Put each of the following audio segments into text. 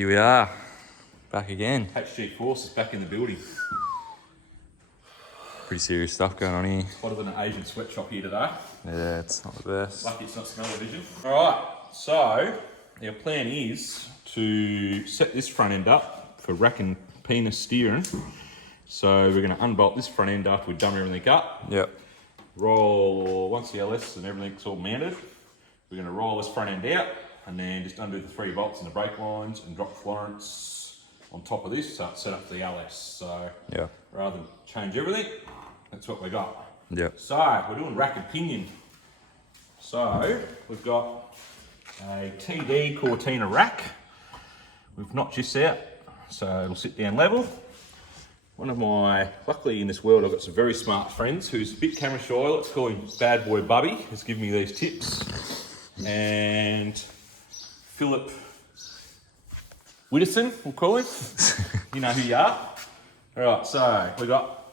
Here we are, back again. hktg Force is back in the building. Pretty serious stuff going on here. Hotter than an Asian sweatshop here today. Yeah, it's not the best. Lucky it's not smell-o-vision. Alright, so our plan is to set this front end up for rack and penis steering. So we're going to unbolt this front end after we've done everything up. Yep. Roll, once the LS and everything's all mounted, we're going to roll this front end out and then just undo the 3 bolts and the brake lines and drop Florence on top of this so it's set up for the LS. So Yeah. rather than change everything, that's what we got. Yep. So we're doing rack and pinion. So we've got a TD Cortina rack. We've notched this out so it'll sit down level. Luckily in this world I've got some very smart friends who's a bit camera shy. Let's call him Bad Boy Bubby, who's given me these tips. And Philip Widdowson, we'll call him. You know who you are. All right, so we've got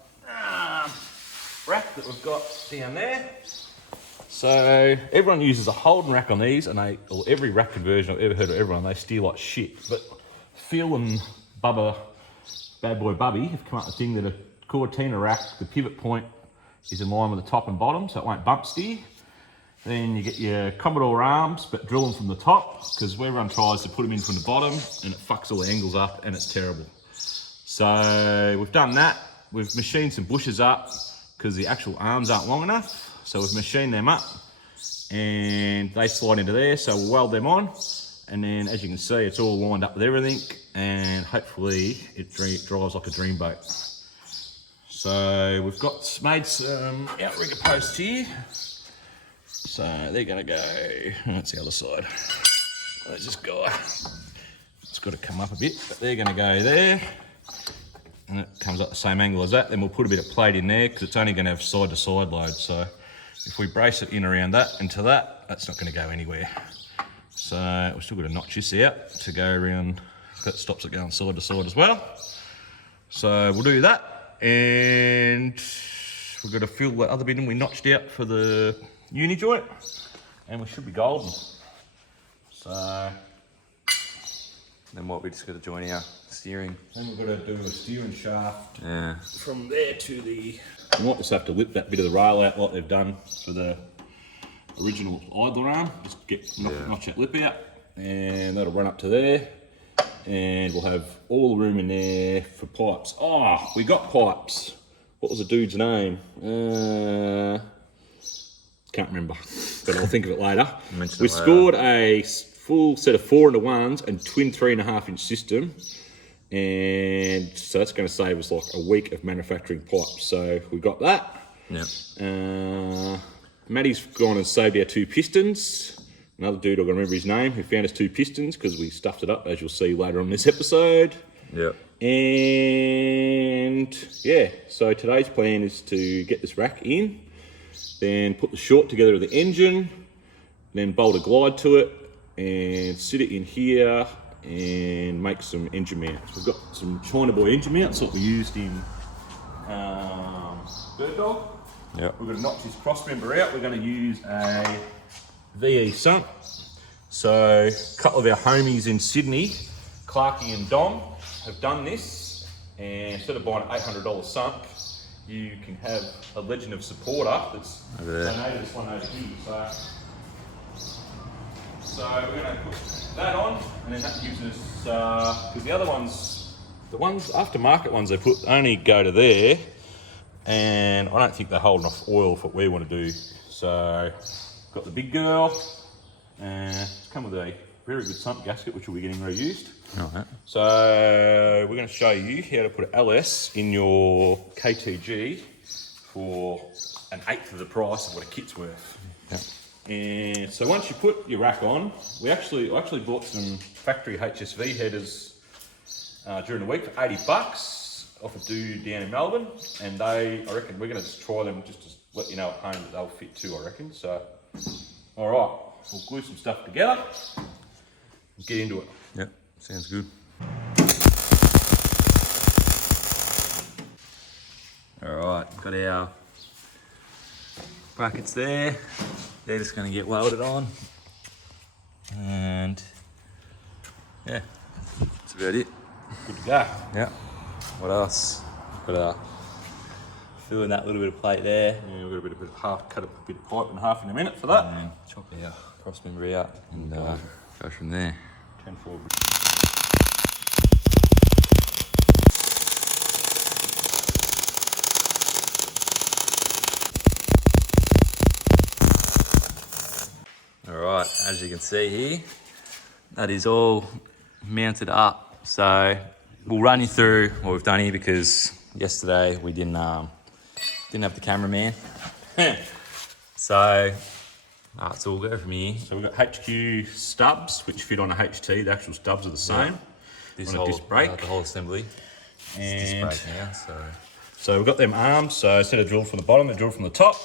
rack that we've got down there. So everyone uses a Holden rack on these, and or every rack conversion I've ever heard of everyone, they steer like shit. But Phil and Bad Boy Bubby have come up with a thing that a Cortina rack, the pivot point is in line with the top and bottom, so it won't bump steer. Then you get your Commodore arms, but drill them from the top, because everyone tries to put them in from the bottom, and it fucks all the angles up, and it's terrible. So we've done that. We've machined some bushes up, because the actual arms aren't long enough. So we've machined them up, and they slide into there, so we'll weld them on. And then, as you can see, it's all lined up with everything, and hopefully it drives like a dreamboat. So we've made some Outrigger Posts here. So they're gonna go, that's the other side. There's this guy. It's got to come up a bit, but they're gonna go there. And it comes up the same angle as that. Then we'll put a bit of plate in there because it's only gonna have side to side load. So if we brace it in around that and to that, that's not gonna go anywhere. So we've still got to notch this out to go around, that stops it going side to side as well. So we'll do that, and we've got to fill the other bit in we notched out for the uni joint, and we should be golden. So Then what, we just got to join our steering. then we've got to do a steering shaft Yeah. from there to the... We might just have to lip that bit of the rail out like they've done for the original idler arm. Just notch that lip out, and that'll run up to there, and we'll have all the room in there for pipes. Oh, we got pipes. What was the dude's name? Can't remember, but I'll think of it later. We scored a full set of 4-into-1s and twin 3.5-inch system, and so that's going to save us like a week of manufacturing pipes. So we got that. Yeah. Matty's gone and saved our 2 pistons. Another dude, I can't remember his name, who found us 2 pistons because we stuffed it up, as you'll see later on in this episode. Yep. And yeah, so today's plan is to get this rack in, then put the short together of the engine, then bolt a glide to it, and sit it in here and make some engine mounts. We've got some China Boy engine mounts that we used in Bird Dog. Yep. We're going to notch this cross member out. We're going to use a VE sump. So a couple of our homies in Sydney, Clarky and Dom, have done this, and instead of buying an $800 sump, you can have a Legend of Supporter that's donated this one over here. So we're going to put that on, and then that gives us, because the other ones, the aftermarket ones they put only go to there, and I don't think they hold enough oil for what we want to do. So got the big girl, and it's come with a very good sump gasket, which will be getting reused. Alright. So we're going to show you how to put an LS in your hktg for an 1/8 of the price of what a kit's worth. Yep. And so once you put your rack on, I actually bought some factory HSV headers during the week for $80 off a dude down in Melbourne, and I reckon we're going to just try them just to let you know at home that they'll fit too, I reckon. So, all right, we'll glue some stuff together and get into it. Yep. Sounds good. Alright, got our brackets there. They're just going to get welded on. And yeah, about it. Good to go. Yeah. What else? Got filling that little bit of plate there. Yeah, we've got a bit of half, cut a bit of pipe in half in a minute for that. And then chop our crossmember out and go from there. 10-4. Alright, as you can see here, that is all mounted up. So we'll run you through what we've done here because yesterday we didn't have the cameraman. So we'll go from here. So we've got HQ stubs, which fit on a HT. The actual stubs are the same. This on a whole disc brake. the whole assembly. It's And disc brake now, so we've got them arms. So instead of drilled from the bottom, they're drilled from the top.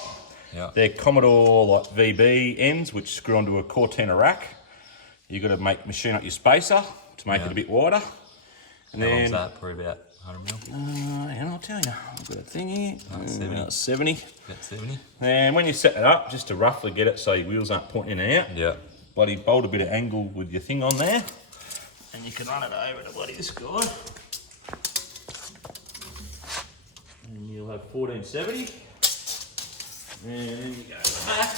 yeah. They're Commodore like VB ends, which screw onto a Cortina rack. You've got to machine up your spacer to make it a bit wider. And How long's then that? Probably about 100 mil. and I'll tell you, I've got a thing here. 70. 70. About 70. And when you set it up, just to roughly get it so your wheels aren't pointing in and out, Yeah. bloody bolt a bit of angle with your thing on there, and you can run it over to bloody this guy. And you'll have 1470. And then you go back.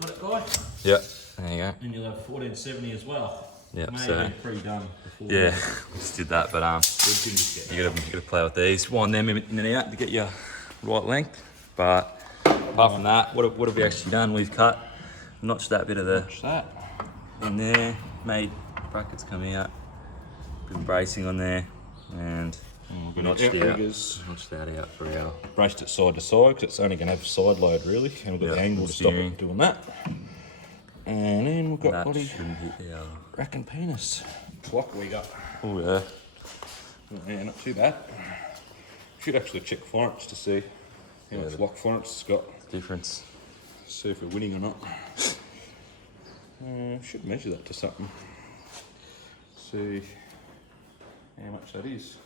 Got it, guy? Yeah. There you go. And you'll have 1470 as well. Yeah, May so- have been pre-done before. Yeah, we just did that, but We can just get you gotta play with these, wind them in and out to get your right length. But apart from that, what have we actually done? We've cut, notched that bit of the that. in there, made brackets come out, bit of bracing on there, and We've got notched outriggers. notched that out for our Braced it side to side because it's only going to have side load really, and we've got Yeah, the angle to stop steering. it doing that. And then we've got that bloody shouldn't hit the rack and penis clock we got. Oh yeah. Yeah, not too bad. Should actually check Florence to see how much lock Florence has got. Difference. See if we're winning or not. Should measure that to something. See how much that is.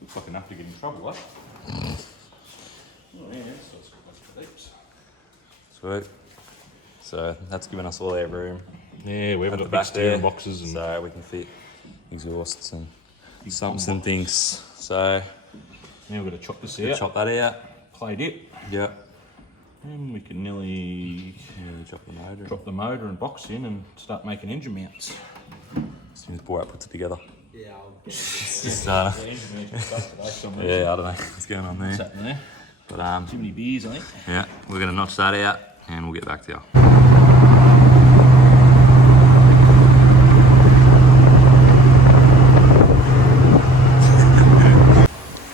Looks like enough to get in trouble, eh? Oh yeah, so it's got lots of heaps. Sweet. So that's given us all our room. Yeah, we haven't At the got back big steering there, boxes and so we can fit exhausts and Big sumps bomb and things. So now we've got to chop this we'll out, chop that out. plate it, Yeah. and we can nearly Chop the motor. drop the motor and box in and start making engine mounts. As soon as Borat puts it together. Yeah, I'll It's just, The engine mounts are stuck today somewhere. yeah, I don't know what's going on there. Sat in there. But Too many beers, I think. yeah, we're gonna notch that out and we'll get back to you.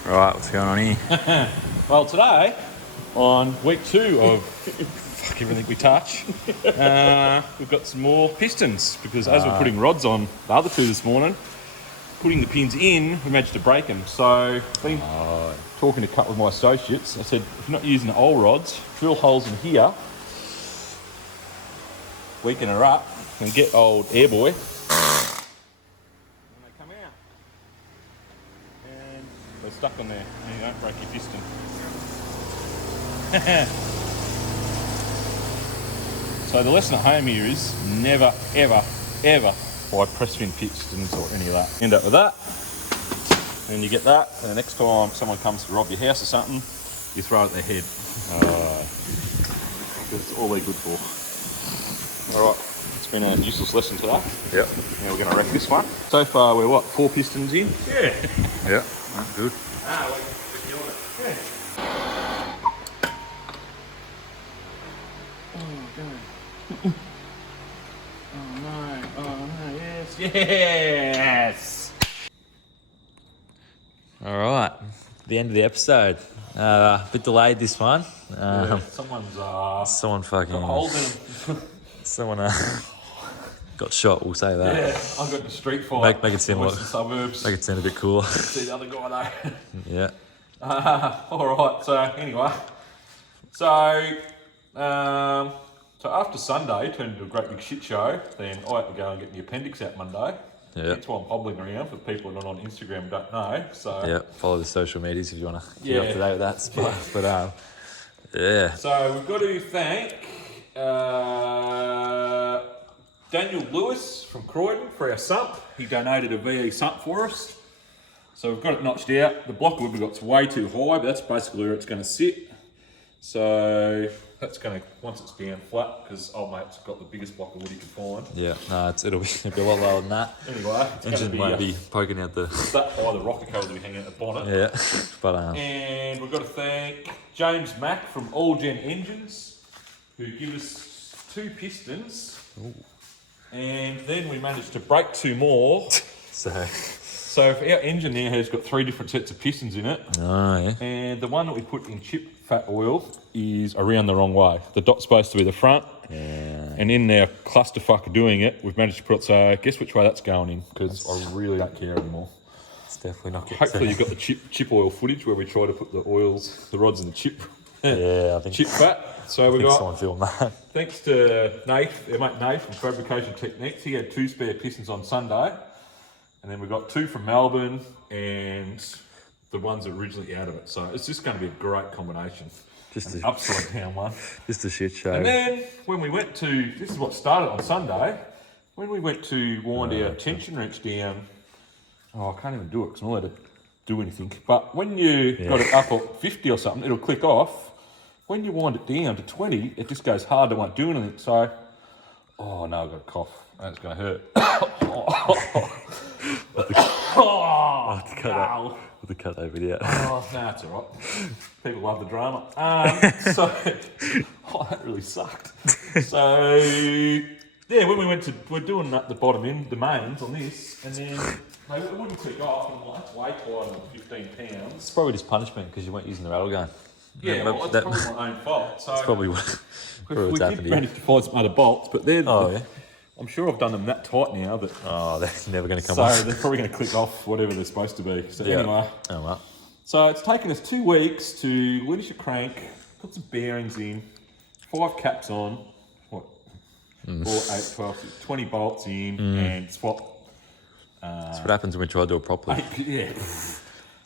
Right, what's going on here? Well, today, on week 2 of fuck everything we touch, we've got some more pistons because as we're putting rods on the other 2 this morning, putting the pins in, we managed to break them. So, been talking to a couple of my associates. I said, if you're not using the old rods, drill holes in here, weaken her up, and get old Airboy. And they come out. And they're stuck on there, and you don't break your piston. So the lesson at home here is never, ever, ever buy press fin pistons or any of that. End up with that, and you get that, and the next time someone comes to rob your house or something, you throw it at their head. Because it's all they're good for. Alright, it's been a useless lesson today. Yep. Now we're going to wreck this one. So far we're what, 4 pistons in? Yeah. Yeah, that's good. We're killing it. Yeah. Oh no, yes, yes! All right, the end of the episode. A bit delayed this one. Someone's Someone fucking, Holden. someone got shot. We'll say that. Yeah, I got the street fight. Make it seem in the like- western suburbs. Make it sound a bit cooler. See the other guy though. Yeah. Alright, so anyway. So after Sunday turned into a great big shit show, then I had to go and get the appendix out Monday. Yeah. That's why I'm hobbling around for people who are not on Instagram and don't know. So Yeah. Follow the social medias if you want to keep Yeah. up to date with that stuff. But yeah. So we've got to thank Daniel Lewis from Croydon for our sump. He donated a VE sump for us. So we've got it notched out. The block wood we've got's way too high, but that's basically where it's going to sit. So that's going to, once it's down flat, because old mate's got the biggest block of wood he can find. Yeah, no, it'll be a lot lower than that. Anyway, it's Engine going won't to be poking out the... that high, the rocker covers will be hanging out the bonnet. Yeah, but... And we've got to thank James Mack from All Gen Engines, who give us 2 pistons. Ooh. And then we managed to break 2 more. So our engine now has got 3 different sets of pistons in it. Oh, yeah. And the one that we put in chip fat oil is around the wrong way. The dot's supposed to be the front. Yeah. And in our clusterfuck of doing it, we've managed to put it, so guess which way that's going in, because I really don't care anymore. It's definitely not good. Hopefully you've got the chip oil footage where we try to put the rods in the chip. Yeah, I think... Chip fat. So we got... someone filmed that. Thanks to Nath, our mate Nath from Fabrication Techniques. He had 2 spare pistons on Sunday. And then we got 2 from Melbourne and the ones originally out of it. So it's just going to be a great combination. Just an upside down one. Just a shit show. And then when we went to, this is what started on Sunday, when we went to wind our tension wrench down, I can't even do it because I'm not allowed to do anything. But when you got it up at 50 or something, it'll click off. When you wind it down to 20, it just goes hard, it won't do anything. So, oh no, I've got a cough. That's going to hurt. I'll have to cut that video. Oh, no, it's all right. People love the drama. That really sucked. So, yeah, when we went to, we're doing the bottom end, the mains on this, and then it wouldn't click off, and I'm like, that's way tighter than 15 pounds. It's probably just punishment because you weren't using the rattle gun. Yeah, well, that's probably my own fault. So that's probably what's we happened did manage to find some other bolts, but they're... Oh, yeah. I'm sure I've done them that tight now that... Oh, they're never going to come off. So they're probably going to click off whatever they're supposed to be. So anyway. Oh, well. So it's taken us 2 weeks to linish a crank, put some bearings in, 5 caps on, 4, 8, 12, 20 bolts in, and swap. That's what happens when we try to do it properly. Yeah.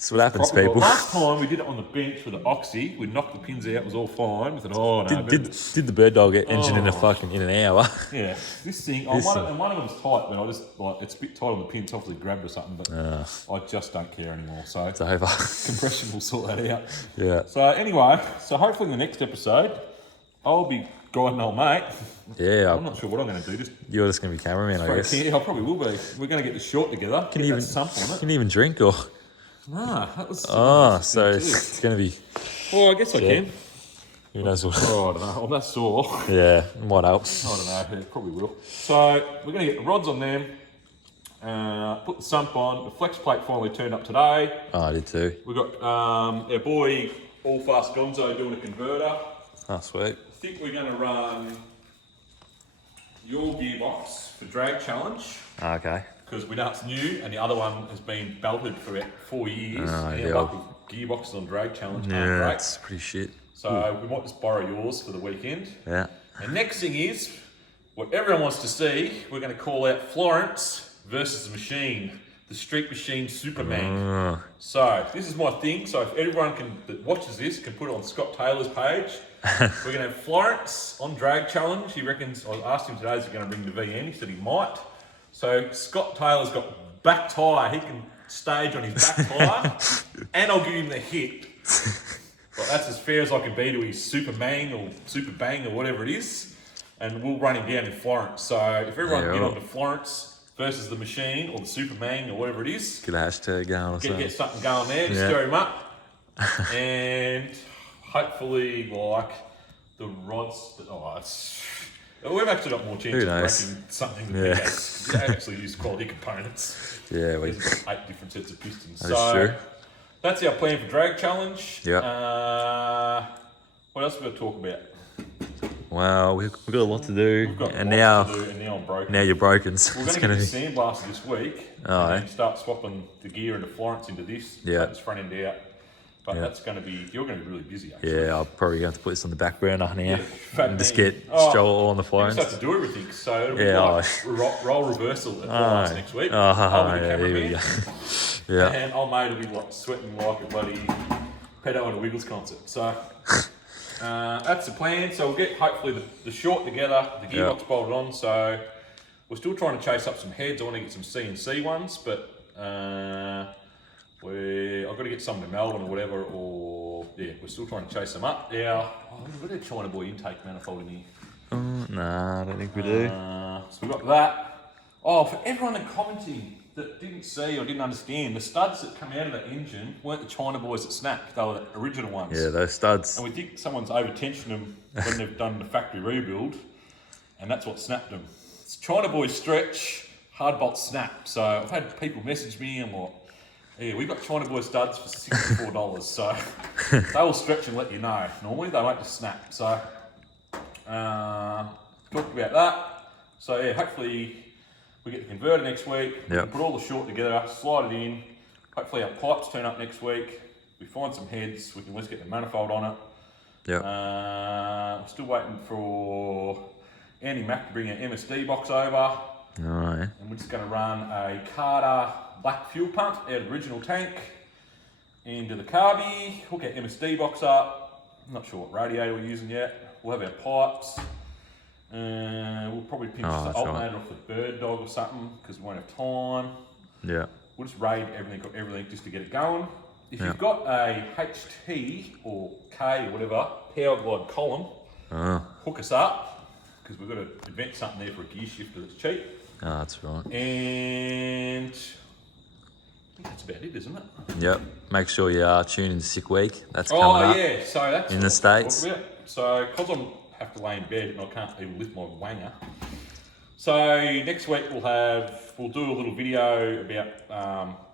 That's what happens, people. Last time we did it on the bench with the oxy, we knocked the pins out, it was all fine. We thought, oh no. Did the bird dog get engine in an hour? Yeah, this thing, one of them's tight, but I just, like, it's a bit tight on the pin, hopefully grabbed or something, but I just don't care anymore. So it's over. Compression will sort that out. Yeah. So anyway, hopefully in the next episode, I'll be guiding old mate. Yeah. I'm not sure what I'm going to do. You're just going to be cameraman, I guess. Yeah, I probably will be. We're going to get the short together. Can you even sump on it? Can you even drink or? Nah, that was... so it's going to be... Well, I guess I can. Who knows what... Oh, I don't know. I'm that sore. Yeah, what else? I don't know. Yeah, probably will. So we're going to get the rods on them, put the sump on. The flex plate finally turned up today. Oh, I did too. We've got our boy All Fast Gonzo doing a converter. Oh, sweet. I think we're going to run your gearbox for drag challenge. Okay. Because we know it's new, and the other one has been belted for about 4 years. Gearboxes on drag challenge. Yeah, that's pretty shit. So we might just borrow yours for the weekend. Yeah. And next thing is, what everyone wants to see, we're going to call out Florence versus the machine, the Street Machine Superman. So this is my thing. So if everyone that watches this can put it on Scott Taylor's page, we're going to have Florence on drag challenge. He reckons, I asked him today, is he going to bring the VN? He said he might. So Scott Taylor's got back tyre. He can stage on his back tyre, and I'll give him the hit. But that's as fair as I can be to his Super Bang or Super Bang or whatever it is, and we'll run him down in Florence. So if everyone can get on to Florence versus the machine or the Super Bang or whatever it is, get a hashtag going or something. Get something going there. Just stir him up, and hopefully like the rods. We've actually got more chance of breaking something than we actually use quality components. Yeah, we've got 8 different sets of pistons. That's true. That's our plan for drag challenge. Yeah. What else have we got to talk about? Well, we've got a lot to do, and now I'm broken. Now you're broken. So we're going to get the sandblaster this week, and then start swapping the gear into Florence into this. Yeah. It's front end out. But that's going to be, you're going to be really busy actually. Yeah, I'll probably have to put this on the back burner now. And just get Stroll all on the phone. You just have to do everything. So it'll be like role reversal at Florence next week. I'll be the cameraman. Yeah. And old mate will be like sweating like a bloody pedo at a Wiggles concert. So that's the plan. So we'll get hopefully the short together, the gearbox bolted on. So we're still trying to chase up some heads. I want to get some CNC ones, but I've got to get some to Melbourne or whatever, or yeah, we're still trying to chase them up. Yeah, we've got a China boy intake manifold in here. Nah, I don't think we do. So we've got that. Oh, for everyone that commenting that didn't see or didn't understand, the studs that come out of that engine weren't the China boys that snapped, they were the original ones. Yeah, those studs. And we think someone's over-tensioned them when they've done the factory rebuild, and that's what snapped them. It's China boy stretch, hard bolt snap. So I've had people message me and like, yeah, we got China boy studs for $64. So they will stretch and let you know. Normally they won't just snap. So talked about that. So yeah, hopefully we get the converter next week. Yep. We put all the short together, slide it in. Hopefully our pipes turn up next week. We find some heads. We can let's get the manifold on it. Yep. We're still waiting for Andy Mack to bring an MSD box over. All right. And we're just going to run a Carter black fuel pump out of the original tank into the carby, hook our MSD box up. I'm not sure what radiator we're using yet. We'll have our pipes. We'll probably pinch the alternator off the bird dog or something because we won't have time. Yeah. We'll just raid everything just to get it going. If you've got a HT or K or whatever power glide column, hook us up because we've got to invent something there for a gear shifter that's cheap. Oh, that's right. And I think that's about it, isn't it? Yep. Make sure you tune in Sick Week. That's coming up. Yeah. So that's in the States. So because I have to lay in bed and I can't even lift my wanger. So next week we'll do a little video about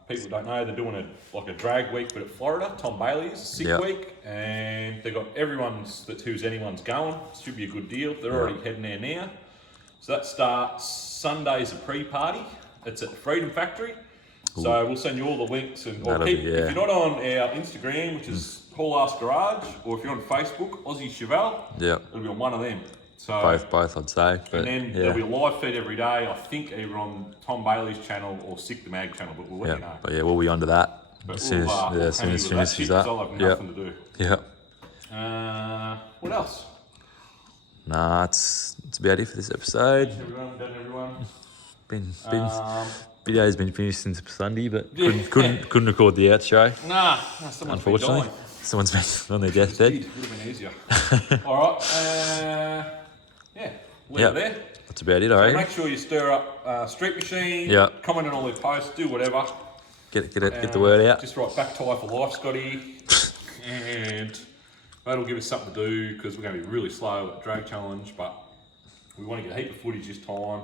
people who don't know, they're doing a drag week, but at Florida, Tom Bailey's Sick Week, and they got who's anyone's going. Should be a good deal. They're already heading there now. So that starts Sunday's a pre-party. It's at the Freedom Factory. So we'll send you all the links and if you're not on our Instagram, which is Haul Ass Garage, or if you're on Facebook, Aussie Chevelle, it'll be on one of them. So both I'd say. But, and then there'll be a live feed every day. I think either on Tom Bailey's channel or Sick the Mag channel, but we'll let you know. But yeah, we'll be onto that But as soon as finishes up. I'll have nothing to do. Yeah. What else? Nah, it's about it for this episode. Everyone. Been video's been finished since Sunday, but couldn't record the outro. Nah, unfortunately. Someone's been on their deathbed. Would have been easier. All right. Leave it there. That's about it, I So reckon. make sure you stir up Street Machine. Comment on all their posts. Do whatever. Get the word out. Just write back tire for life, Scotty, and that'll give us something to do because we're going to be really slow at drag challenge, but we want to get a heap of footage this time.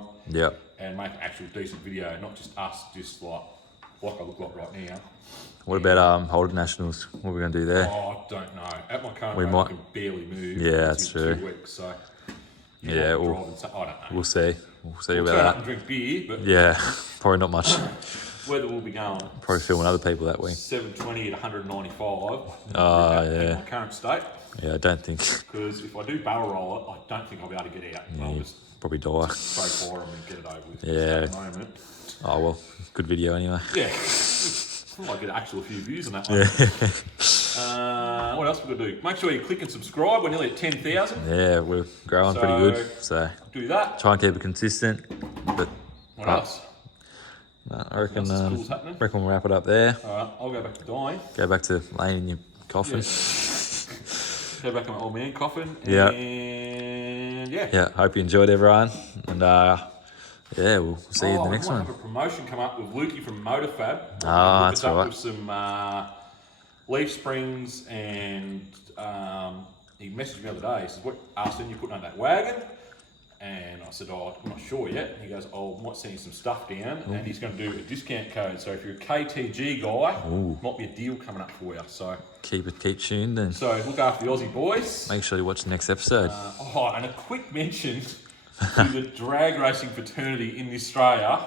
And make an actual decent video, not just us, just like I look like right now. What about Holden Nationals? What are we going to do there? Oh, I don't know. At my current rate, I can barely move. Yeah, that's true. 2 weeks, so I don't know. We'll see. We'll see about that. And drink beer, but probably not much. Whether we'll be going. Probably filming other people that week. 720 at 195. In my current state. Yeah, I don't think. Because if I do barrel roll it, I don't think I'll be able to get out. Yeah, I'll just probably die. throw fire and get it over with. Yeah. At the moment. Oh well, good video anyway. Yeah. I might get a few views on that one. What else we got to do? Make sure you click and subscribe. We're nearly at 10,000. Yeah, we're growing pretty good. So do that. Try and keep it consistent. But what else? I reckon we'll wrap it up there. Alright, I'll go back to dying. Go back to laying in your coffin. Go back in my old man coffin. Yeah. And hope you enjoyed, everyone. And we'll see you in the next one. I have a promotion come up with Lukey from Motorfab. That's right. With some leaf springs, and he messaged me the other day. He says, "What Arsene you putting on that wagon?" And I said, "Oh, I'm not sure yet." He goes, "Oh, I might send you some stuff down," and he's going to do a discount code. So if you're a KTG guy, might be a deal coming up for you. So keep tuned and so look after the Aussie boys. Make sure you watch the next episode. And a quick mention to the drag racing fraternity in Australia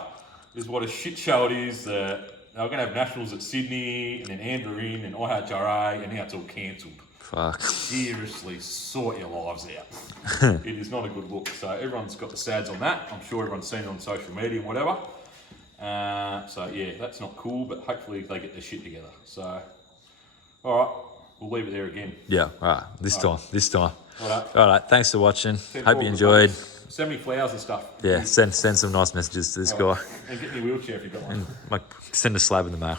is what a shit show it is. They're going to have nationals at Sydney, and then Andrew in, and IHRA, and now it's all cancelled. Fuck. Seriously, sort your lives out. It is not a good look. So everyone's got the sads on that. I'm sure everyone's seen it on social media and whatever. That's not cool, but hopefully they get their shit together. So, all right, we'll leave it there again. Yeah, all right. This time. All right. All right, thanks for watching. Hope you enjoyed. Send me flowers and stuff. Yeah, send some nice messages to this guy. And get me a wheelchair if you've got one. Like, send a slab in the mail.